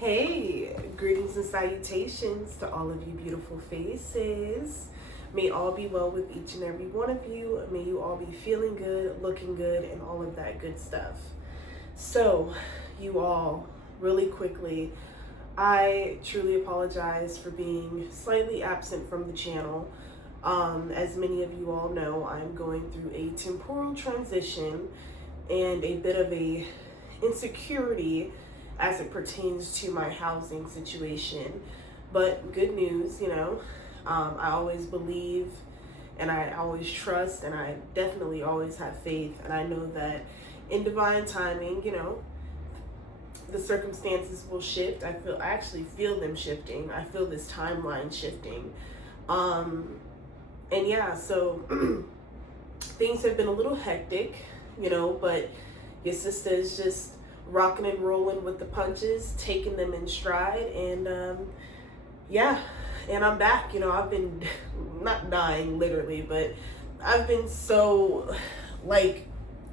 Hey, greetings and salutations to all of you beautiful faces. May all be well with each and every one of you. May you all be feeling good, looking good, and all of that good stuff. So, you all, really quickly, I truly apologize for being slightly absent from the channel. As many of you all know, I'm going through a temporal transition and a bit of a insecurity as it pertains to my housing situation. But good news, I always believe and I always trust and I definitely always have faith. And I know that in divine timing, the circumstances will shift. I actually feel them shifting. I feel this timeline shifting. And yeah, so things have been a little hectic, but your sister is just rocking and rolling with the punches, taking them in stride, and and I'm back. I've been not dying literally, but I've been so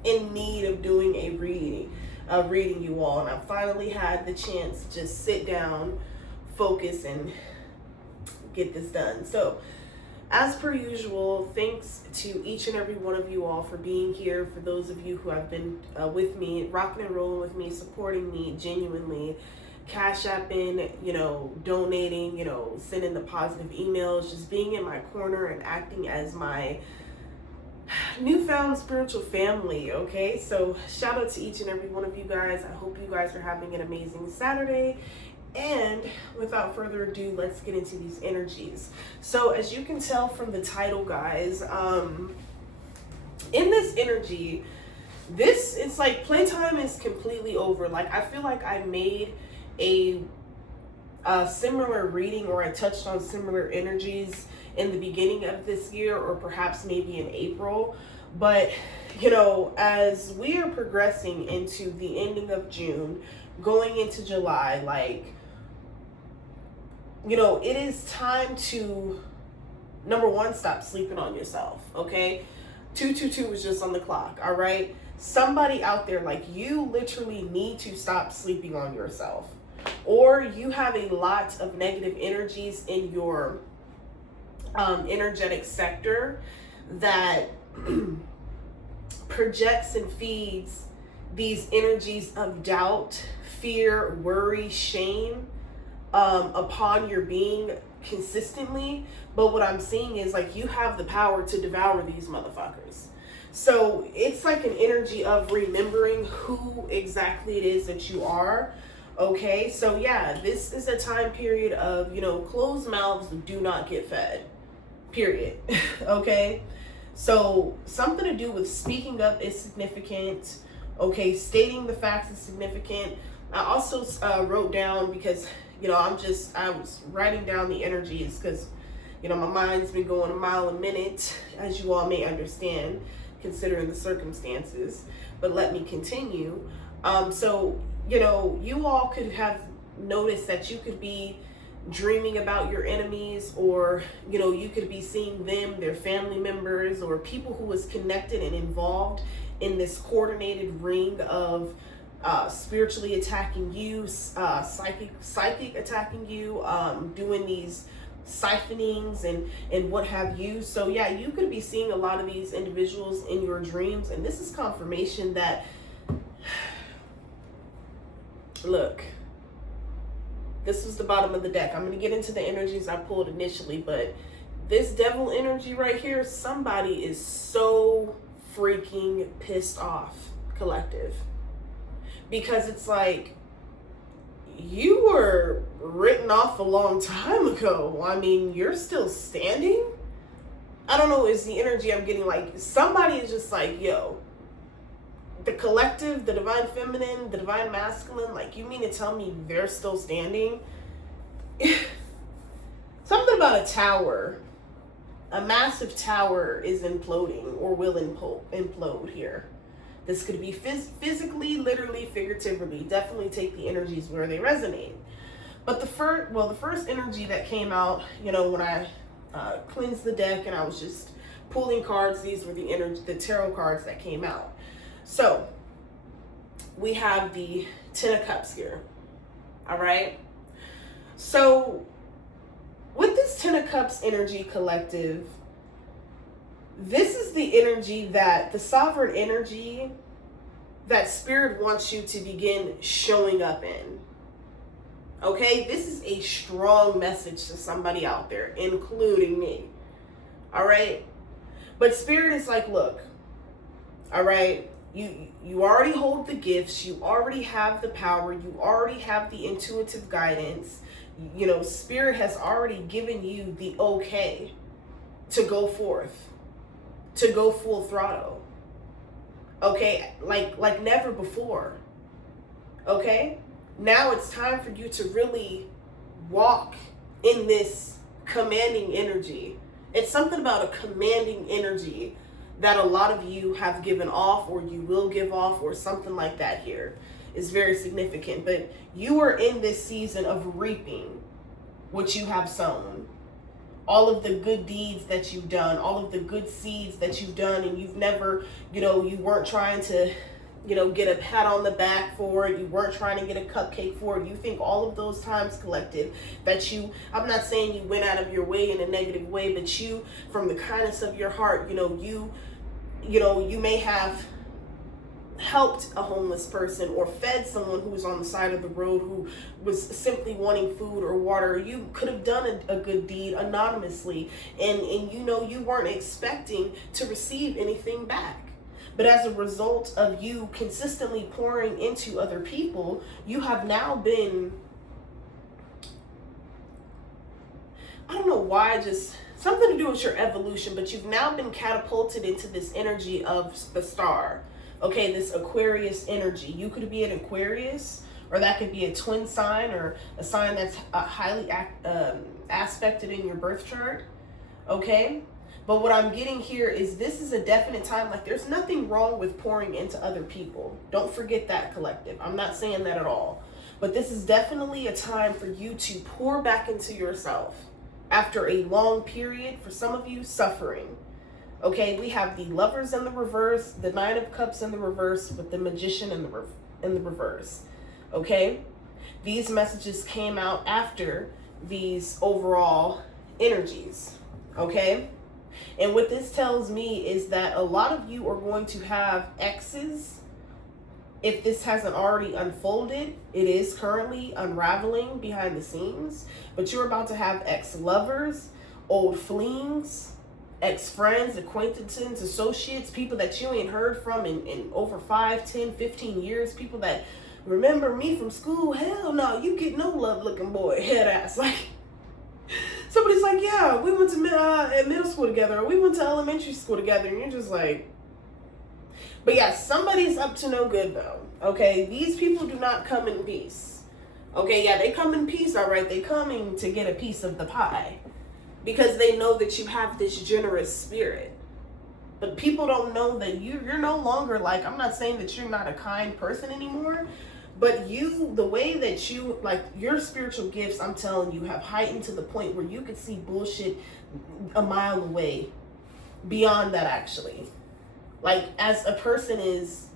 in need of doing a reading you all, and I finally had the chance to just sit down, focus, and get this done. So as per usual, thanks to each and every one of you all for being here. For those of you who have been with me, rocking and rolling with me, supporting me genuinely, Cashapping, donating, sending the positive emails, just being in my corner and acting as my newfound spiritual family, okay? So shout out to each and every one of you guys. I hope you guys are having an amazing Saturday. And without further ado, let's get into these energies. So as you can tell from the title, guys, in this energy, it's like playtime is completely over. Like, I feel like I made a similar reading, or I touched on similar energies in the beginning of this year, or perhaps maybe in April. But, as we are progressing into the ending of June, going into July, it is time to, number one, stop sleeping on yourself, okay? 222 was just on the clock, all right? Somebody out there, you literally need to stop sleeping on yourself. Or you have a lot of negative energies in your energetic sector that projects and feeds these energies of doubt, fear, worry, shame upon your being consistently. But what I'm seeing is you have the power to devour these motherfuckers. So it's like an energy of remembering who exactly it is that you are. Okay, so yeah, this is a time period of, closed mouths do not get fed, period. Okay, so something to do with speaking up is significant. Okay, stating the facts is significant. I also wrote down, because I was writing down the energies because my mind's been going a mile a minute, as you all may understand, considering the circumstances. But let me continue. So you all could have noticed that you could be dreaming about your enemies, or you could be seeing them, their family members, or people who was connected and involved in this coordinated ring of spiritually attacking you, psychic attacking you, doing these siphonings and what have you. So yeah, you could be seeing a lot of these individuals in your dreams, and this is confirmation that, look, this was the bottom of the deck. I'm going to get into the energies I pulled initially, but this devil energy right here, somebody is so freaking pissed off, collective. Because it's you were written off a long time ago. I mean, you're still standing? I don't know, is the energy I'm getting somebody is just yo, the collective, the divine feminine, the divine masculine, you mean to tell me they're still standing? Something about a tower. A massive tower is imploding, or will implode here. This could be physically, literally, figuratively. Definitely take the energies where they resonate. But the first energy that came out, when I cleansed the deck and I was just pulling cards, these were the tarot cards that came out. So we have the Ten of Cups here. All right. So with this 10 of Cups energy collective, this is the energy that the sovereign energy that spirit wants you to begin showing up in. Okay, this is a strong message to somebody out there, including me. All right, but spirit is like, look, all right, you already hold the gifts, you already have the power, you already have the intuitive guidance. You know, spirit has already given you the okay to go forth, to go full throttle. Okay, like never before. Okay, now it's time for you to really walk in this commanding energy. It's something about a commanding energy that a lot of you have given off, or you will give off, or something like that here is very significant. But you are in this season of reaping what you have sown. All of the good deeds that you've done, all of the good seeds that you've done, and you've never, you weren't trying to, get a pat on the back for it. You weren't trying to get a cupcake for it. You think all of those times collective that I'm not saying you went out of your way in a negative way, but you, from the kindness of your heart, you may have helped a homeless person or fed someone who was on the side of the road who was simply wanting food or water. You could have done a good deed anonymously, and you weren't expecting to receive anything back. But as a result of you consistently pouring into other people, you have now been, I don't know why, just something to do with your evolution, but you've now been catapulted into this energy of the star. Okay, this Aquarius energy. You could be an Aquarius, or that could be a twin sign, or a sign that's highly aspected in your birth chart. Okay, but what I'm getting here is this is a definite time. Like, there's nothing wrong with pouring into other people. Don't forget that, collective. I'm not saying that at all. But this is definitely a time for you to pour back into yourself after a long period, for some of you, suffering. Okay, we have the Lovers in the reverse, the Nine of Cups in the reverse, with the Magician in the reverse. Okay, these messages came out after these overall energies. Okay, and what this tells me is that a lot of you are going to have exes. If this hasn't already unfolded, it is currently unraveling behind the scenes, but you're about to have ex-lovers, old flings, ex-friends, acquaintances, associates, people that you ain't heard from in over 5, 10, 15 years, people that remember me from school. Hell no, you get no love looking boy, head ass. Like, somebody's like, yeah, we went to at middle school together, or we went to elementary school together, and you're just like, but yeah, somebody's up to no good though. Okay, these people do not come in peace. Okay, yeah, they come in peace, all right. They coming to get a piece of the pie, because they know that you have this generous spirit. But people don't know that you're no longer, like, I'm not saying that you're not a kind person anymore, but the way that you, like, your spiritual gifts, I'm telling you, have heightened to the point where you can see bullshit a mile away, beyond that, actually. Like, as a person is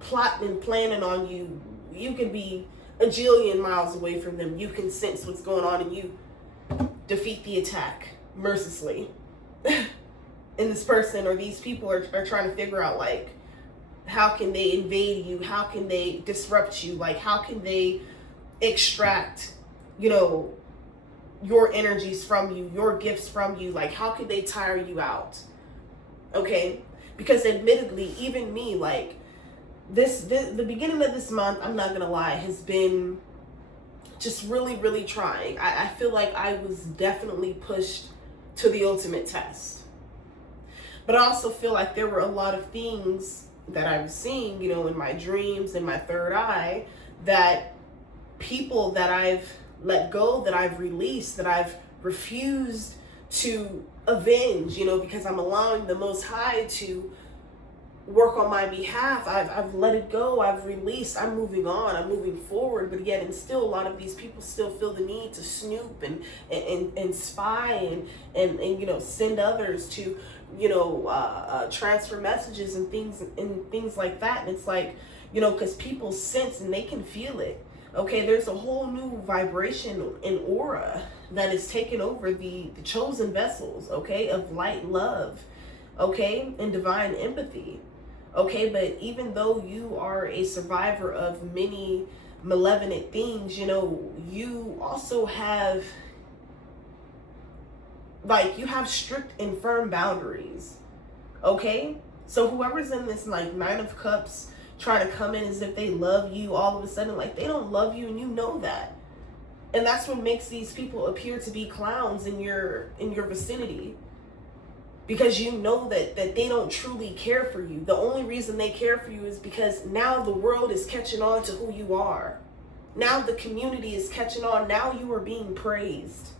plotting and planning on you, you can be a jillion miles away from them. You can sense what's going on, and you defeat the attack mercilessly. And this person or these people are trying to figure out, like, how can they invade you? How can they disrupt you? Like, how can they extract, your energies from you, your gifts from you? Like, how could they tire you out? Okay? Because admittedly, even me, like, the beginning of this month, I'm not gonna lie, has been just really, really trying. I feel like I was definitely pushed to the ultimate test. But I also feel like there were a lot of things that I was seeing, in my dreams, in my third eye, that people that I've let go, that I've released, that I've refused to avenge, because I'm allowing the Most High to work on my behalf. I've let it go. I've released. I'm moving on. I'm moving forward. But yet, and still, a lot of these people still feel the need to snoop and spy and send others to transfer messages and things like that. And it's like, because people sense and they can feel it. Okay, there's a whole new vibration and aura that is taking over the chosen vessels, okay, of light, love, okay, and divine empathy. Okay, but even though you are a survivor of many malevolent things, you know, you also have, like, you have strict and firm boundaries. Okay, so whoever's in this like Nine of Cups trying to come in as if they love you, all of a sudden, like, they don't love you, and you know that. And that's what makes these people appear to be clowns in your vicinity, because you know that they don't truly care for you. The only reason they care for you is because now the world is catching on to who you are. Now the community is catching on. Now you are being praised.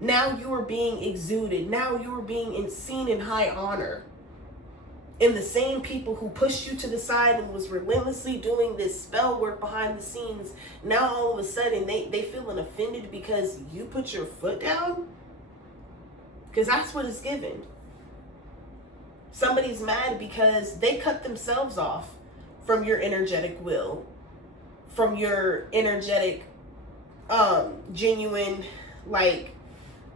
Now you are being exuded. Now you are being seen in high honor. And the same people who pushed you to the side and was relentlessly doing this spell work behind the scenes, now all of a sudden they feeling offended because you put your foot down? Because that's what it's given. Somebody's mad because they cut themselves off from your energetic will, from your energetic, genuine, like,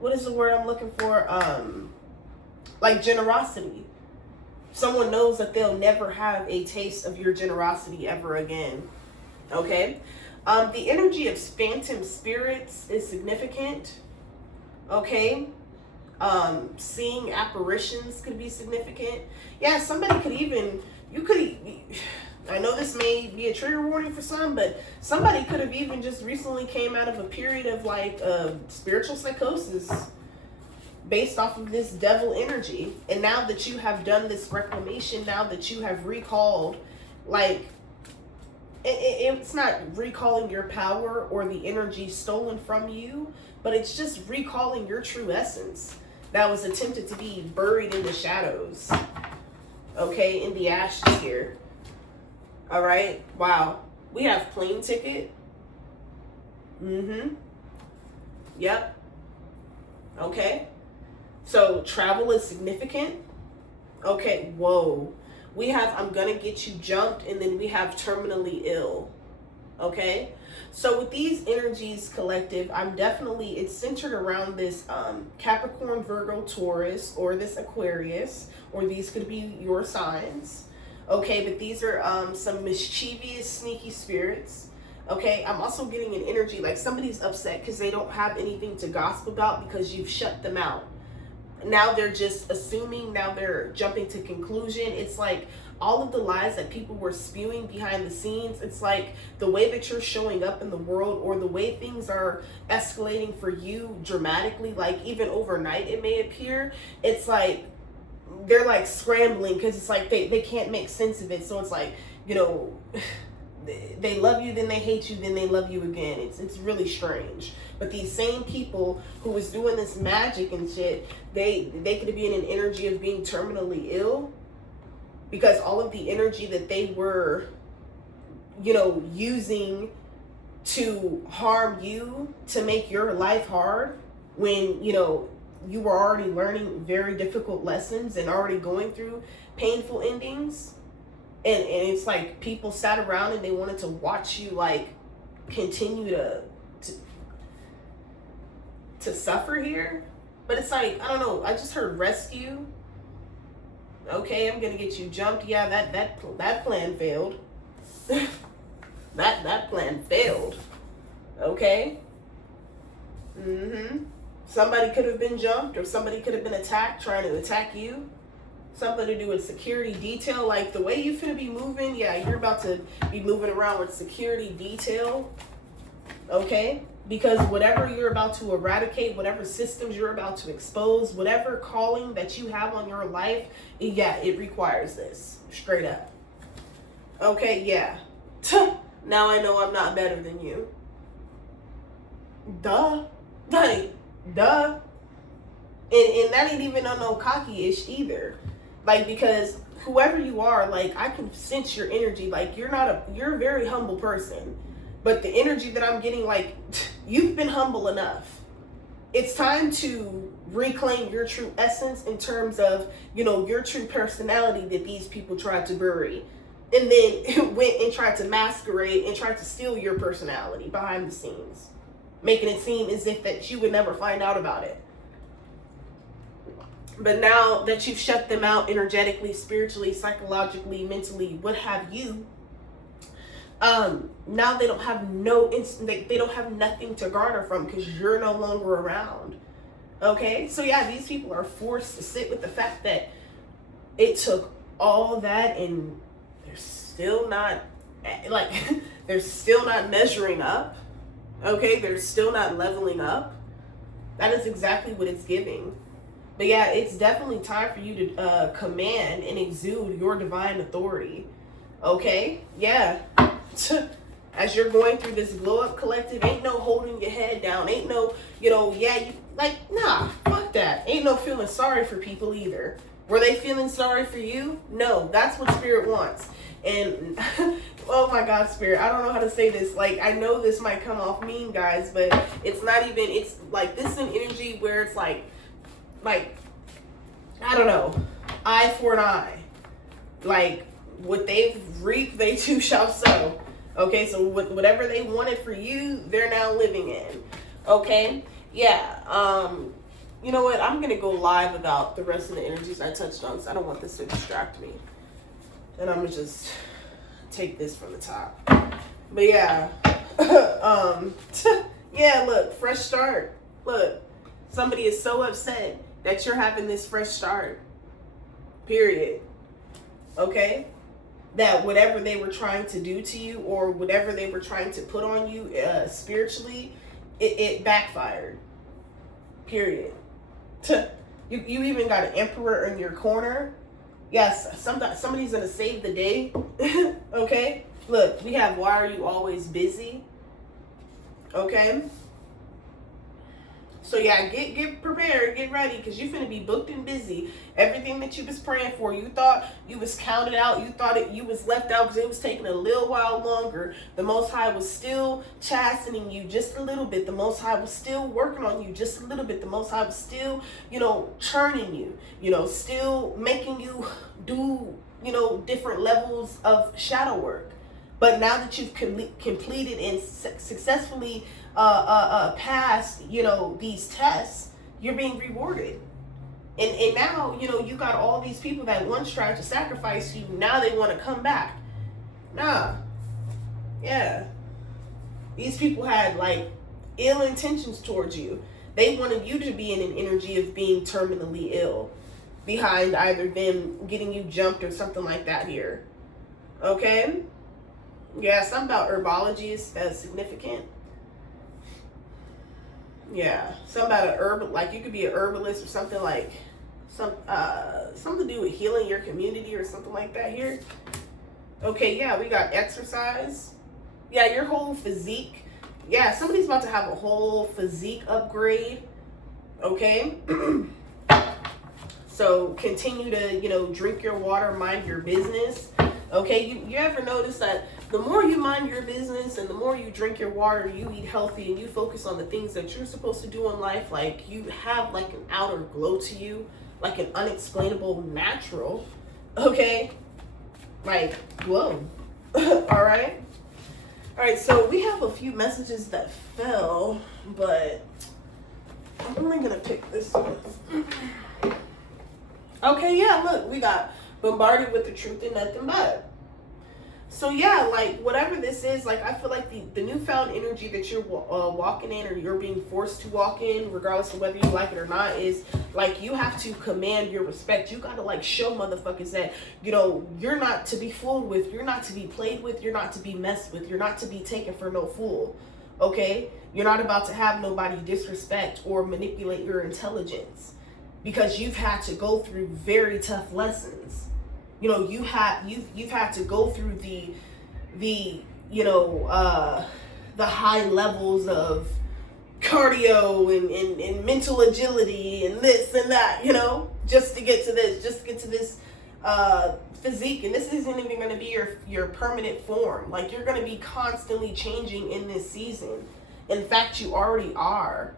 what is the word I'm looking for? Like generosity. Someone knows that they'll never have a taste of your generosity ever again. Okay? The energy of phantom spirits is significant. Okay? Seeing apparitions could be significant. Yeah, somebody could even, I know this may be a trigger warning for some, but somebody could have even just recently came out of a period of like spiritual psychosis based off of this devil energy. And now that you have done this reclamation, now that you have recalled, like, it's not recalling your power or the energy stolen from you, but it's just recalling your true essence that was attempted to be buried in the shadows, okay, in the ashes here. All right, wow. We have plane ticket. Yep. Okay. So travel is significant. Okay, whoa. We have I'm gonna get you jumped, and then we have terminally ill. Okay, so with these energies collective, it's centered around this Capricorn, Virgo, Taurus, or this Aquarius, or these could be your signs. Okay, but these are some mischievous, sneaky spirits. Okay, I'm also getting an energy like somebody's upset because they don't have anything to gossip about because you've shut them out. Now they're just assuming, now they're jumping to conclusion. It's like all of the lies that people were spewing behind the scenes. It's like the way that you're showing up in the world, or the way things are escalating for you dramatically, like even overnight it may appear. It's like they're like scrambling because it's like they can't make sense of it. So it's like, you know, they love you, then they hate you, then they love you again. It's really strange. But these same people who was doing this magic and shit, they could be in an energy of being terminally ill, because all of the energy that they were, you know, using to harm you, to make your life hard, when, you know, you were already learning very difficult lessons and already going through painful endings. And it's like people sat around and they wanted to watch you like continue to suffer here. But it's like, I don't know, I just heard rescue. Okay, I'm gonna get you jumped. Yeah, that plan failed. that plan failed. Okay. Somebody could have been jumped, or somebody could have been attacked, trying to attack you. Something to do with security detail, like the way you're gonna be moving. Yeah, you're about to be moving around with security detail. Okay, because whatever you're about to eradicate, whatever systems you're about to expose, whatever calling that you have on your life, yeah, it requires this, straight up. Okay, yeah. Now I know I'm not better than you. Duh. Like, duh. And that ain't even on no cocky-ish either. Like, because whoever you are, like, I can sense your energy. Like, you're a very humble person. But the energy that I'm getting, like, you've been humble enough. It's time to reclaim your true essence in terms of, you know, your true personality that these people tried to bury. and then went and tried to masquerade and tried to steal your personality behind the scenes, making it seem as if that you would never find out about it. But now that you've shut them out energetically, spiritually, psychologically, mentally, what have you, now they don't have they don't have nothing to garner from because you're no longer around. Okay, so yeah, these people are forced to sit with the fact that it took all that and they're still not like they're still not measuring up. Okay, they're still not leveling up. That is exactly what it's giving. But yeah, it's definitely time for you to command and exude your divine authority. Okay? Yeah. As you're going through this glow up collective, ain't no holding your head down. Ain't no, nah, fuck that. Ain't no feeling sorry for people either. Were they feeling sorry for you? No, that's what Spirit wants. And oh my God, Spirit, I don't know how to say this. Like, I know this might come off mean, guys, but it's not even, it's like, this is an energy where it's like, I don't know, eye for an eye. Like, what they've reaped, they too shall sow. Okay, so whatever they wanted for you, they're now living in. Okay, yeah. You know what? I'm gonna go live about the rest of the energies I touched on, because I don't want this to distract me. And I'm gonna just take this from the top. But yeah, yeah. Look, fresh start. Look, somebody is so upset that you're having this fresh start, period. Okay? That whatever they were trying to do to you or whatever they were trying to put on you spiritually, it backfired, period. You even got an emperor in your corner. Yes, somebody's going to save the day. Okay? Look, we have why are you always busy? Okay? So yeah, get prepared, get ready, because you're finna be booked and busy. Everything that you was praying for, you thought you was counted out, you thought you was left out because it was taking a little while longer. The Most High was still chastening you just a little bit. The Most High was still working on you just a little bit. The Most High was still, churning you, still making you do, different levels of shadow work. But now that you've completed and successfully past, these tests, you're being rewarded. And now, you got all these people that once tried to sacrifice you, now they want to come back. Nah. Yeah. These people had, ill intentions towards you. They wanted you to be in an energy of being terminally ill behind either them getting you jumped or something like that here. Okay? Yeah, something about herbology is significant. Yeah, something about an herb, you could be an herbalist or something something to do with healing your community or something like that here. Okay, yeah, we got exercise. Yeah, your whole physique. Yeah, somebody's about to have a whole physique upgrade. Okay. So continue to, drink your water, mind your business. Okay, you ever notice that the more you mind your business and the more you drink your water, you eat healthy and you focus on the things that you're supposed to do in life, you have an outer glow to you, an unexplainable natural, okay, glow. All right, so we have a few messages that fell, but I'm only gonna pick this one. Okay, yeah, look, we got bombarded with the truth and nothing but. So yeah, whatever this is, I feel like the newfound energy that you're walking in, or you're being forced to walk in, regardless of whether you like it or not, is you have to command your respect. You gotta show motherfuckers that you're not to be fooled with, you're not to be played with, you're not to be messed with, you're not to be taken for no fool. Okay, you're not about to have nobody disrespect or manipulate your intelligence, because you've had to go through very tough lessons. You've had to go through the high levels of cardio and mental agility and this and that, just to get to this physique. And this isn't even going to be your permanent form. You're going to be constantly changing in this season. In fact, you already are.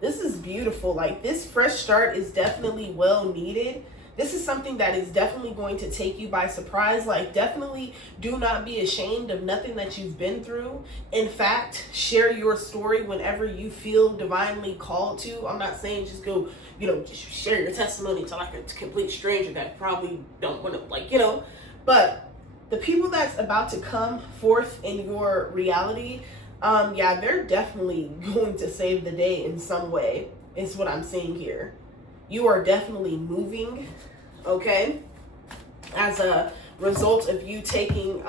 This is beautiful. This fresh start is definitely well needed This is something that is definitely going to take you by surprise. Like, definitely do not be ashamed of nothing that you've been through. In fact, share your story whenever you feel divinely called to. I'm not saying just go, just share your testimony to like a complete stranger that probably don't want to, like, but the people that's about to come forth in your reality, yeah, they're definitely going to save the day in some way, is what I'm seeing here. You are definitely moving, okay, as a result of you taking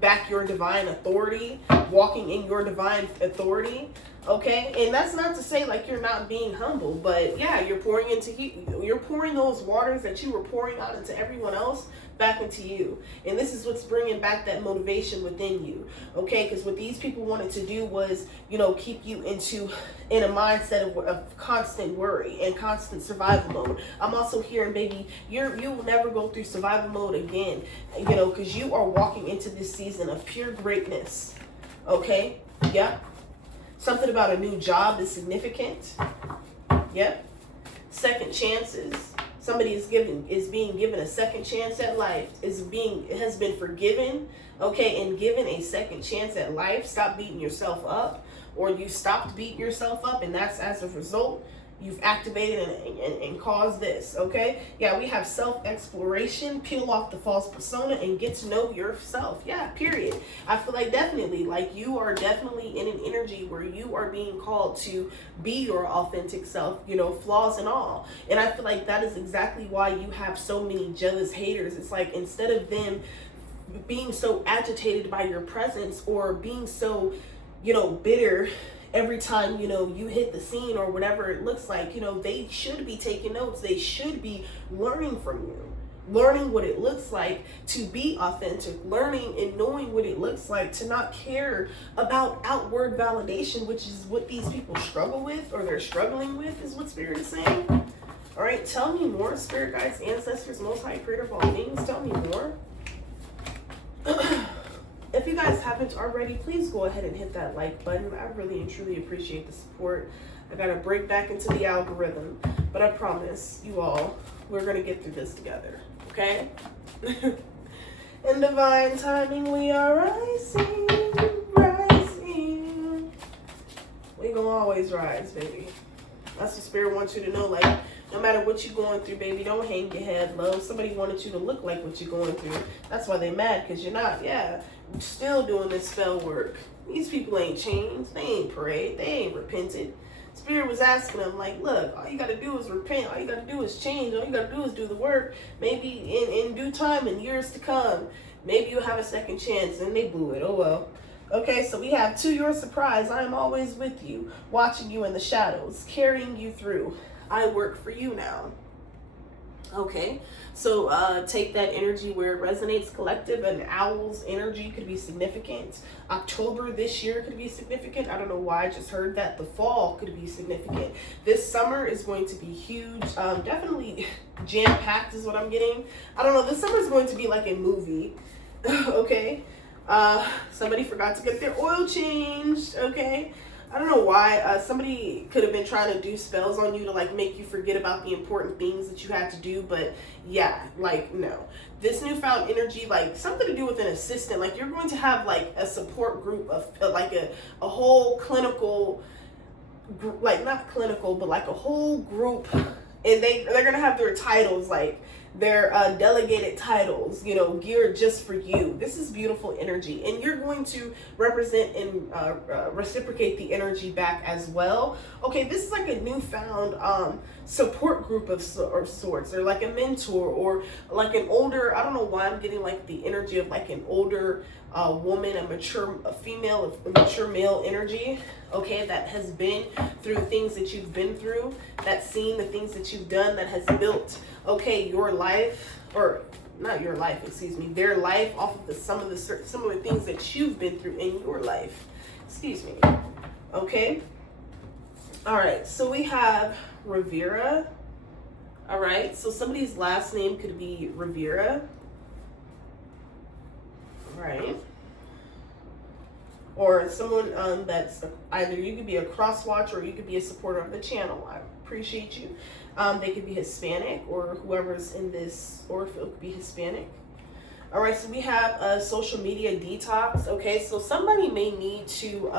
back your divine authority, walking in your divine authority, okay? And that's not to say like you're not being humble, but yeah, you're pouring those waters that you were pouring out into everyone else back into you. And this is what's bringing back that motivation within you, okay? Because what these people wanted to do was, keep you in a mindset of constant worry and constant survival mode. I'm also hearing, baby, you will never go through survival mode again, because you are walking into this season of pure greatness, okay? Yeah. Something about a new job is significant. Yeah. Second chances. Somebody is being given a second chance at life. Has been forgiven, okay, and given a second chance at life. Stop beating yourself up, or you stopped beating yourself up, and that's as a result you've activated and caused this, okay? Yeah, we have self-exploration, peel off the false persona, and get to know yourself. Yeah, period. I feel like definitely, like you are definitely in an energy where you are being called to be your authentic self, flaws and all. And I feel like that is exactly why you have so many jealous haters. It's like, instead of them being so agitated by your presence or being so, bitter every time, you hit the scene or whatever it looks like, they should be taking notes. They should be learning from you, learning what it looks like to be authentic, learning and knowing what it looks like to not care about outward validation, which is what these people struggle with, or they're struggling with, is what Spirit is saying. All right, tell me more, Spirit guides, ancestors, Most High, Creator of all things. Tell me more. If you guys haven't already, please go ahead and hit that like button. I really and truly appreciate the support. I gotta break back into the algorithm, but I promise you all, we're gonna get through this together, okay? In divine timing, we are rising, rising. We gonna always rise, baby. That's what Spirit wants you to know. Like, no matter what you're going through, baby, don't hang your head low. Somebody wanted you to look like what you're going through. That's why they mad, because you're not. Yeah, still doing this spell work. These people ain't changed. They ain't prayed. They ain't repented. Spirit was asking them, like, look, all you got to do is repent. All you got to do is change. All you got to do is do the work. Maybe in due time, in years to come, maybe you'll have a second chance. And they blew it. Oh, well. Okay, so we have, to your surprise, I am always with you, watching you in the shadows, carrying you through. I work for you now. Okay, so take that energy where it resonates. Collective, and owl's energy could be significant. October this year could be significant. I don't know why I just heard that. The fall could be significant. This summer is going to be huge. Definitely jam-packed is what I'm getting. I don't know, this summer is going to be like a movie. Okay. Somebody forgot to get their oil changed. Okay. I don't know why. Somebody could have been trying to do spells on you to like make you forget about the important things that you had to do, but yeah, like, no. This newfound energy, like something to do with an assistant, like you're going to have like a support group of like a whole clinical group, like not clinical, but like a whole group, and they're gonna have their titles, like their delegated titles, geared just for you. This is beautiful energy, and you're going to represent and reciprocate the energy back as well. Okay, this is like a newfound support group of sorts, or like a mentor, or like an older, I don't know why I'm getting like the energy of like an older woman, a female, a mature male energy, okay, that has been through things that you've been through, that's seen the things that you've done, that has built, okay, your life, or not your life, excuse me, their life off of some of the things that you've been through in your life, excuse me, okay? All right, so we have Rivera. All right, so somebody's last name could be Rivera. All right. Or someone that's either you could be a cross watcher or you could be a supporter of the channel. Appreciate you. They could be Hispanic, or whoever's in this oracle could be Hispanic. All right, so we have a social media detox. Okay, so somebody may need to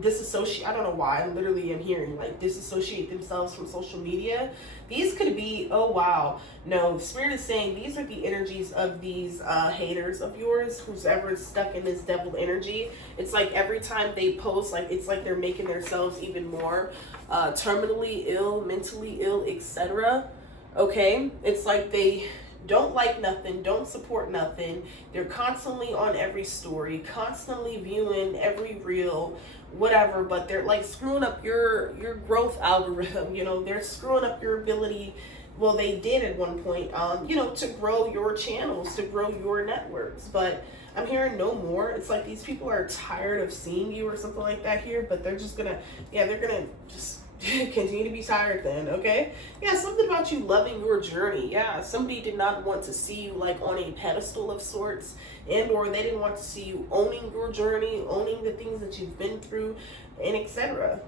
disassociate. I don't know why. I'm literally am hearing like disassociate themselves from social media. These could be, oh wow, no, Spirit is saying these are the energies of these haters of yours, who's ever stuck in this devil energy. It's like every time they post, like it's like they're making themselves even more terminally ill, mentally ill, etc. Okay, it's like they don't like nothing, don't support nothing. They're constantly on every story, constantly viewing every reel, whatever, but they're like screwing up your growth algorithm. You know, they're screwing up your ability. Well, they did at one point, you know, to grow your channels, to grow your networks. But I'm hearing no more. It's like these people are tired of seeing you or something like that here, but they're just gonna, yeah, they're gonna just continue to be tired then, okay? Yeah, something about you loving your journey. Yeah, somebody did not want to see you like on a pedestal of sorts, and or they didn't want to see you owning your journey, owning the things that you've been through, and etc.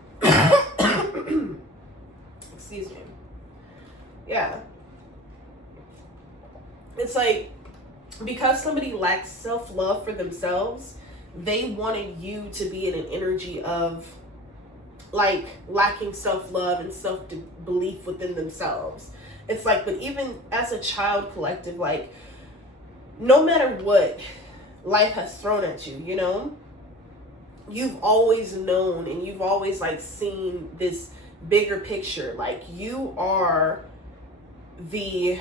Excuse me. Yeah. It's like, because somebody lacks self-love for themselves, they wanted you to be in an energy of like lacking self-love and self-belief within themselves. It's like, but even as a child collective, like no matter what life has thrown at you, you know, you've always known and you've always like seen this bigger picture. Like you are the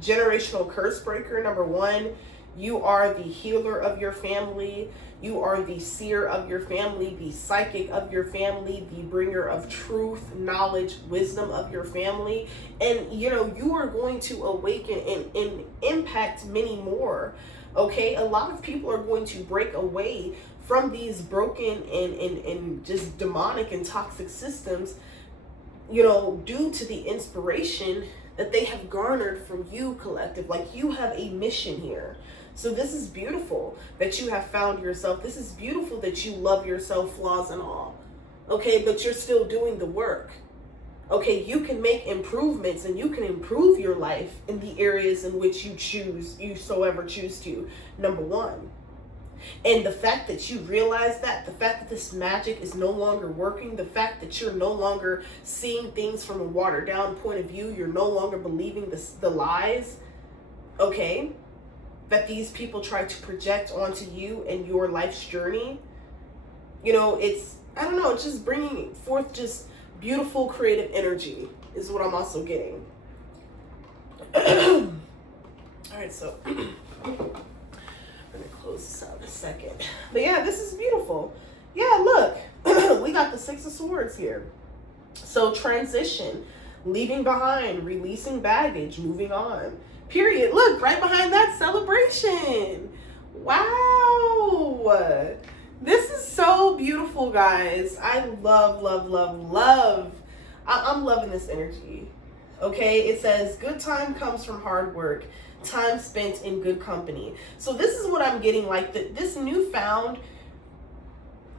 generational curse breaker, number one. You are the healer of your family. You are the seer of your family, the psychic of your family, the bringer of truth, knowledge, wisdom of your family. And, you know, you are going to awaken and impact many more. Okay, a lot of people are going to break away from these broken and just demonic and toxic systems, you know, due to the inspiration that they have garnered from you, collective. Like you have a mission here. So this is beautiful that you have found yourself. This is beautiful that you love yourself, flaws and all. Okay, but you're still doing the work. Okay, you can make improvements and you can improve your life in the areas in which you so ever choose to, number one. And the fact that you realize that, the fact that this magic is no longer working, the fact that you're no longer seeing things from a watered down point of view, you're no longer believing the lies, okay, that these people try to project onto you and your life's journey. You know, it's, I don't know, it's just bringing forth just beautiful creative energy is what I'm also getting. All right, so I'm gonna close this out in a second. But yeah, this is beautiful. Yeah, look, we got the Six of Swords here. So transition, leaving behind, releasing baggage, moving on. Period. Look, right behind that, celebration. Wow. This is so beautiful, guys. I love, love, love, love. I'm loving this energy. Okay, it says, good time comes from hard work, time spent in good company. So this is what I'm getting, like this newfound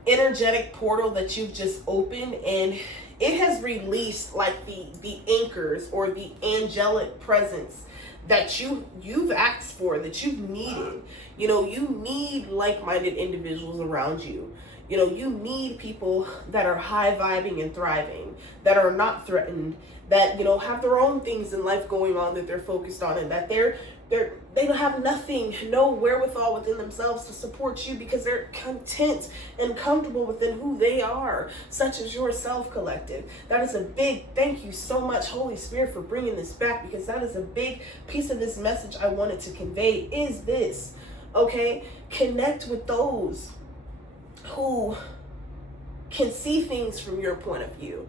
energetic portal that you've just opened, and it has released like the anchors or the angelic presence that you've asked for, that you've needed. You know, you need like-minded individuals around you. You know, you need people that are high vibing and thriving, that are not threatened, that, you know, have their own things in life going on that they're focused on, and that they don't have nothing, no wherewithal within themselves to support you because they're content and comfortable within who they are, such as yourself, collective. That is a big thank you so much, Holy Spirit, for bringing this back, because that is a big piece of this message I wanted to convey, is this, okay? Connect with those who can see things from your point of view.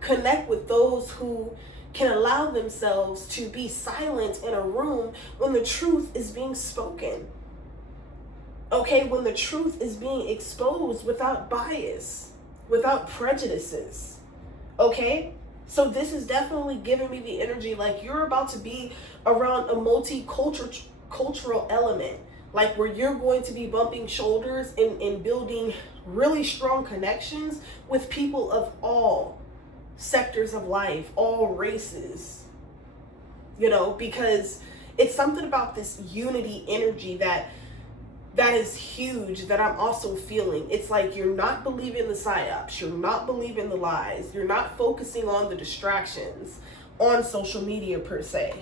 Connect with those who can allow themselves to be silent in a room when the truth is being spoken. Okay, when the truth is being exposed without bias, without prejudices. Okay, so this is definitely giving me the energy like you're about to be around a multicultural element. like where you're going to be bumping shoulders and building really strong connections with people of all sectors of life, all races, you know, because it's something about this unity energy that is huge that I'm also feeling. It's like you're not believing the psyops, you're not believing the lies, you're not focusing on the distractions on social media per se.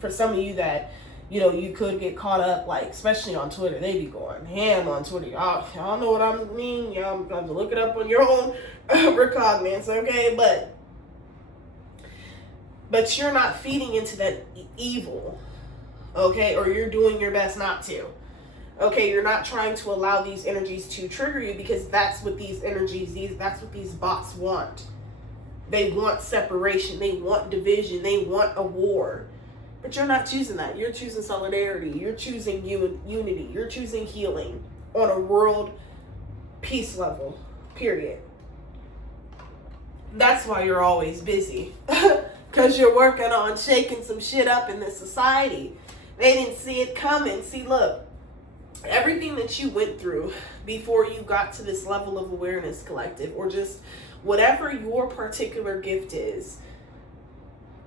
For some of you that, you know, you could get caught up, like, especially on Twitter, they be going ham on Twitter. Y'all know what I mean. Y'all have to look it up on your own recognizance, okay? But you're not feeding into that evil, okay? Or you're doing your best not to. Okay, you're not trying to allow these energies to trigger you, because that's what these energies, that's what these bots want. They want separation, they want division, they want a war. But you're not choosing that. You're choosing solidarity. You're choosing unity. You're choosing healing on a world peace level, period. That's why you're always busy. Because you're working on shaking some shit up in this society. They didn't see it coming. See, look, everything that you went through before you got to this level of awareness collective, or just whatever your particular gift is,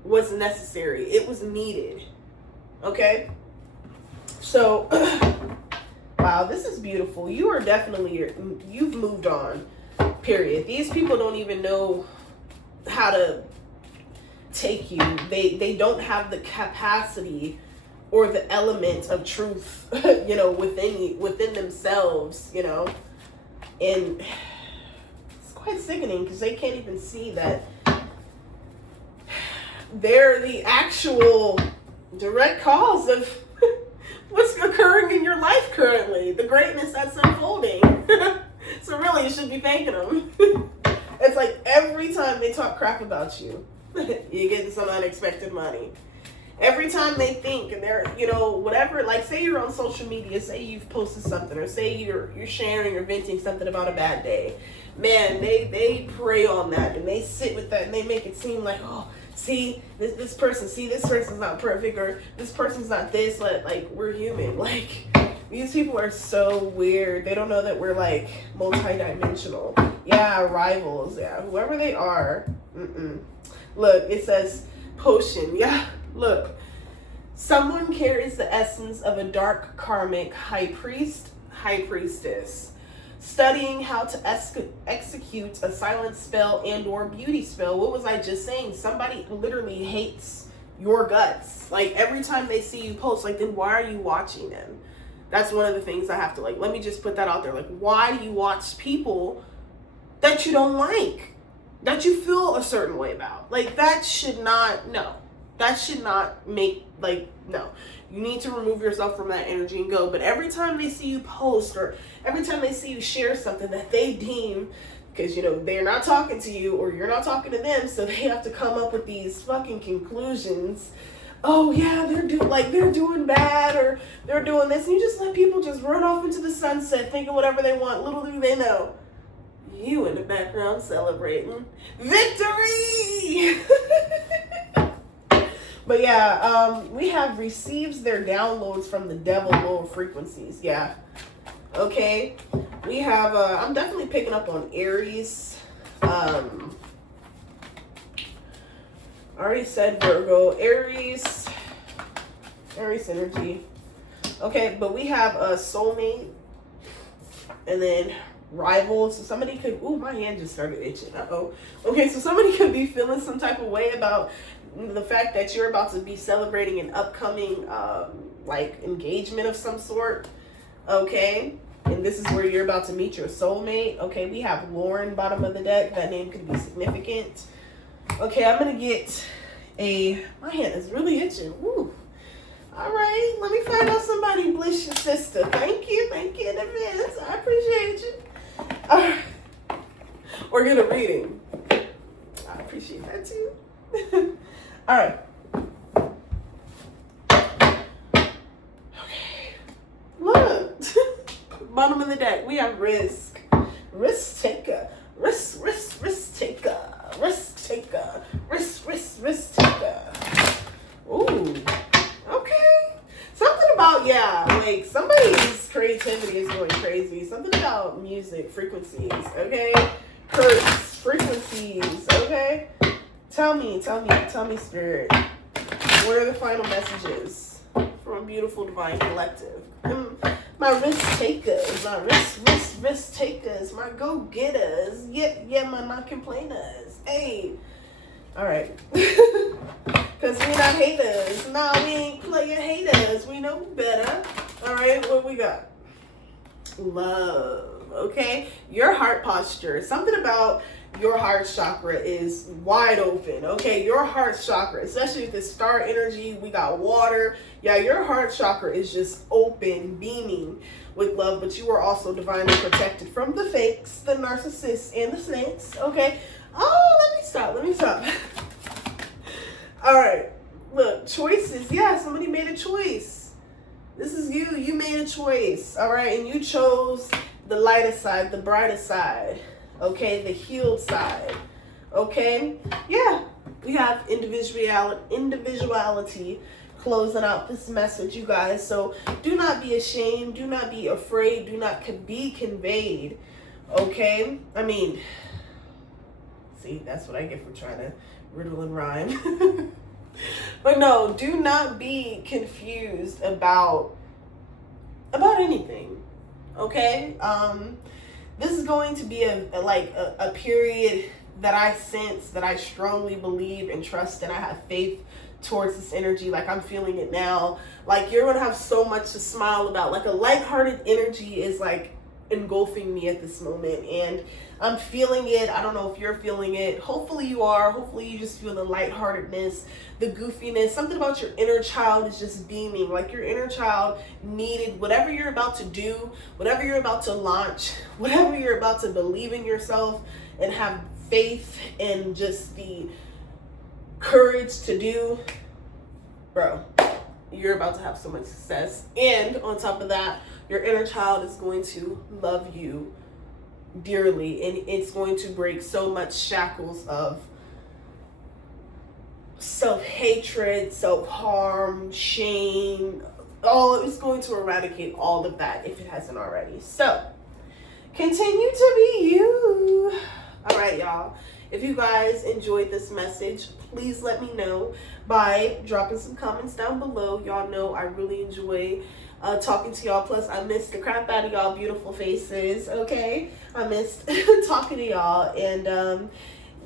was necessary. It was needed. Okay? So, wow, this is beautiful. You are definitely, you've moved on, period. These people don't even know how to take you. They don't have the capacity or the element of truth, you know, within themselves, you know. And it's quite sickening, because they can't even see that they're the actual direct cause of what's occurring in your life currently, the greatness that's unfolding. So really, you should be thanking them. It's like every time they talk crap about you, you're getting some unexpected money. Every time they think, and they're, you know, whatever, like say you're on social media, say you've posted something, or say you're sharing or venting something about a bad day. Man, they prey on that, and they sit with that, and they make it seem like, oh, see, this person's not perfect, or this person's not this, like we're human. Like, these people are so weird. They don't know that we're like multi-dimensional. Yeah, rivals, yeah, whoever they are. Look, it says potion. Yeah, look. Someone carries the essence of a dark karmic high priestess, studying how to execute a silent spell and or beauty spell. What was I just saying? Somebody literally hates your guts. Like, every time they see you post, like, then why are you watching them? That's one of the things I have to, like, let me just put that out there. Like, why do you watch people that you don't like, that you feel a certain way about? Like, that should not, no. That should not make, like, no. You need to remove yourself from that energy and go. But every time they see you post, or every time they see you share something that they deem, because, you know, they're not talking to you, or you're not talking to them, so they have to come up with these fucking conclusions. Oh yeah, they're doing bad, or they're doing this, and you just let people just run off into the sunset thinking whatever they want. Little do they know, you in the background celebrating victory. But yeah, we have receives their downloads from the devil lower frequencies. Yeah. Okay. We have, I'm definitely picking up on Aries. I already said Virgo. Aries energy. Okay, but we have a soulmate. And then rivals. So somebody could, ooh, my hand just started itching. Uh-oh. Okay, so somebody could be feeling some type of way about the fact that you're about to be celebrating an upcoming like engagement of some sort. Okay, and this is where you're about to meet your soulmate. Okay, we have Lauren bottom of the deck. That name could be significant. Okay, I'm gonna get my hand is really itching. Woo. All right, let me find out somebody bless your sister. Thank you in advance. I appreciate you. All right. Or get a reading. I appreciate that too. All right. Okay. Look. Bottom of the deck, we have risk. Risk taker. Risk taker. Risk taker. Risk taker. Ooh. Okay. Something about, yeah, like somebody's creativity is going crazy. Something about music, frequencies, okay? Hertz, frequencies, okay? Tell me, Spirit. What are the final messages from Beautiful Divine Collective? My risk takers, risk takers, my go-getters, yeah, my not complainers. Hey, all right. Because we're not haters. No, we ain't player haters. We know better. All right, what we got? Love, okay? Your heart posture. Something about your heart chakra is wide open, okay? Your heart chakra, especially with the star energy, we got water. Yeah, your heart chakra is just open, beaming with love, but you are also divinely protected from the fakes, the narcissists, and the snakes, okay? Oh, let me stop. All right, look, choices. Yeah, somebody made a choice. This is you. You made a choice, all right? And you chose the lighter side, the brighter side, okay? The healed side, okay? Yeah, we have individuality closing out this message, you guys. So do not be ashamed. Do not be afraid. Do not be conveyed, okay? I mean, see, that's what I get for trying to riddle and rhyme. But no, do not be confused about anything, okay? This is going to be a period that I sense, that I strongly believe and trust, and I have faith towards this energy. Like, I'm feeling it now. Like, you're gonna have so much to smile about. Like, a lighthearted energy is like engulfing me at this moment, and I'm feeling it. I don't know if you're feeling it. Hopefully you are. Hopefully you just feel the lightheartedness, the goofiness. Something about your inner child is just beaming. Like, your inner child needed whatever you're about to do, whatever you're about to launch, whatever you're about to believe in yourself and have faith and just the courage to do, bro. You're about to have so much success. And on top of that, your inner child is going to love you dearly, and it's going to break so much shackles of self-hatred, self-harm, shame. It's going to eradicate all of that if it hasn't already. So continue to be you. All right, y'all. If you guys enjoyed this message, please let me know by dropping some comments down below. Y'all know I really enjoy talking to y'all. Plus, I missed the crap out of y'all beautiful faces, okay? I missed talking to y'all. And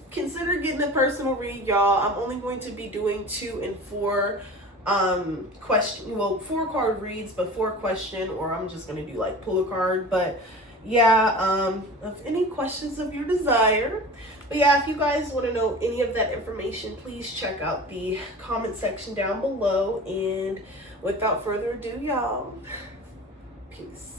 consider getting a personal read, y'all. I'm only going to be doing 2 and 4 4 card reads, but 4 question, or I'm just going to do like pull a card. But yeah, of any questions of your desire. But yeah, if you guys want to know any of that information, please check out the comment section down below. And without further ado, y'all, peace.